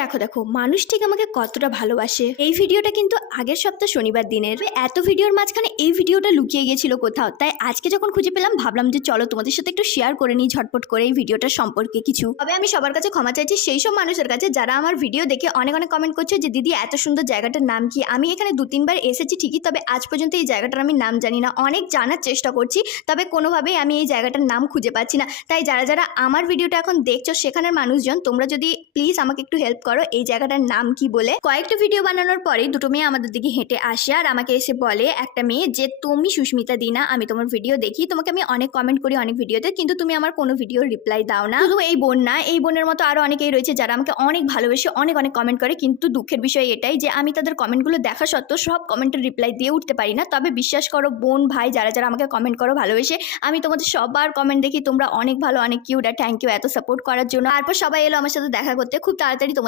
দেখো দেখো মানুষ ঠিক আমাকে কতটা ভালোবাসে। এই ভিডিওটা কিন্তু আগের সপ্তাহ শনিবার দিনের। এত ভিডিওর মাঝখানে এই ভিডিওটা লুকিয়ে গিয়েছিল কোথাও, তাই আজকে যখন খুঁজে পেলাম ভাবলাম যে চলো তোমাদের সাথে একটু শেয়ার করে নিই ঝটপট করে এই ভিডিওটার সম্পর্কে কিছু। তবে আমি সবার কাছে ক্ষমা চাইছি সেই সব মানুষের কাছে যারা আমার ভিডিও দেখে অনেক অনেক কমেন্ট করছে যে দিদি এত সুন্দর জায়গাটার নাম কি। আমি এখানে 2-3 বার এসেছি ঠিকই, তবে আজ পর্যন্ত এই জায়গাটার আমি নাম জানি না। অনেক জানার চেষ্টা করছি, তবে কোনোভাবেই আমি এই জায়গাটার নাম খুঁজে পাচ্ছি না। তাই যারা যারা আমার ভিডিওটা এখন দেখছো সেখানের মানুষজন, তোমরা যদি প্লিজ আমাকে একটু হেল্প করো এই জায়গাটার নাম কি বলে। কয়েকটা ভিডিও বানানোর পরে দুটো মেয়ে আমাদের দিকে হেঁটে আসে আর আমাকে এসে বলে একটা মেয়ে যে তুমি সুস্মিতা দিনা, আমি তোমার ভিডিও দেখি, তোমাকে আমি অনেক কমেন্ট করি অনেক ভিডিওতে, কিন্তু তুমি আমার কোনো ভিডিও রিপ্লাই দাও না। শুধু এই বোন না, এই বোনের মতো আরো অনেকেই রয়েছে যারা আমাকে অনেক ভালোবেসে অনেক অনেক কমেন্ট করে, কিন্তু দুঃখের বিষয় এটাই যে আমি তাদের কমেন্টগুলো দেখা সত্ত্বেও সব কমেন্টের রিপ্লাই দিয়ে উঠতে পারি না। তবে বিশ্বাস করো বোন ভাই যারা যারা আমাকে কমেন্ট করো ভালোবেসে, আমি তোমাদের সবার কমেন্ট দেখি, তোমরা অনেক ভালো অনেক কিউট, আর থ্যাংক ইউ এত সাপোর্ট করার জন্য। তারপর সবাই এলো আমার সাথে দেখা করতে খুব তাড়াতাড়ি।